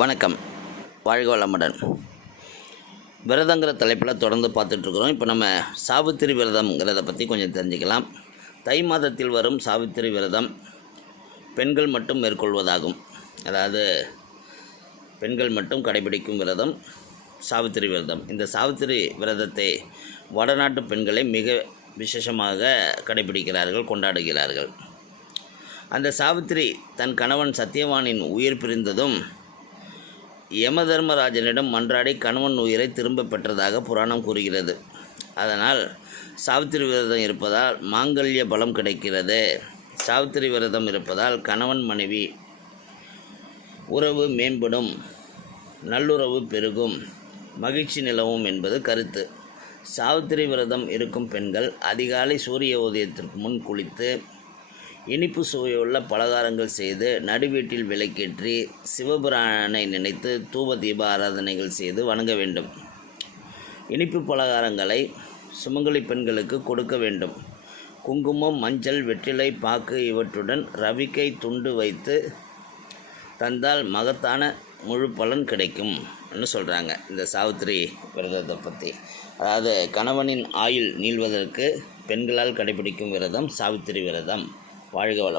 வணக்கம். வாழ்க வளமுடன். விரதங்கிற தலைப்பில் தொடர்ந்து பார்த்துட்ருக்குறோம். இப்போ நம்ம சாவித்திரி விரதம்ங்கிறத பற்றி கொஞ்சம் தெரிஞ்சுக்கலாம். தை மாதத்தில் வரும் சாவித்திரி விரதம் பெண்கள் மட்டும் மேற்கொள்வதாகும். அதாவது பெண்கள் மட்டும் கடைபிடிக்கும் விரதம் சாவித்திரி விரதம். இந்த சாவித்திரி விரதத்தை வடநாட்டு பெண்களை மிக விசேஷமாக கடைபிடிக்கிறார்கள் கொண்டாடுகிறார்கள். அந்த சாவித்திரி தன் கணவன் சத்யவானின் உயிர் பிரிந்ததும் யமதர்மராஜனிடம் மன்றாடி கணவன் உயிரை திரும்ப பெற்றதாக புராணம் கூறுகிறது. அதனால் சாவித்திரி விரதம் இருப்பதால் மாங்கல்ய பலம் கிடைக்கிறது. சாவித்திரி விரதம் இருப்பதால் கணவன் மனைவி உறவு மேம்படும் நல்லுறவு பெருகும் மகிழ்ச்சி நிலவும் என்பது கருத்து. சாவித்திரி விரதம் இருக்கும் பெண்கள் அதிகாலை சூரிய உதயத்திற்கு முன் குளித்து இனிப்பு சுவையுள்ள பலகாரங்கள் செய்து நடுவீட்டில் விளக்கேற்றி சிவபிரானை நினைத்து தூப தீப ஆராதனைகள் செய்து வணங்க வேண்டும். இனிப்பு பலகாரங்களை சுமங்கலி பெண்களுக்கு கொடுக்க வேண்டும். குங்குமம் மஞ்சள் வெற்றிலை பாக்கு இவற்றுடன் ரவிக்கை துண்டு வைத்து தந்தால் மகத்தான முழு பலன் கிடைக்கும் சொல்கிறாங்க இந்த சாவித்திரி விரதத்தை பற்றி அதாவது கணவனின் ஆயுள் நீள்வதற்கு பெண்களால் கடைபிடிக்கும் விரதம் சாவித்திரி விரதம். வாழ்க வளம்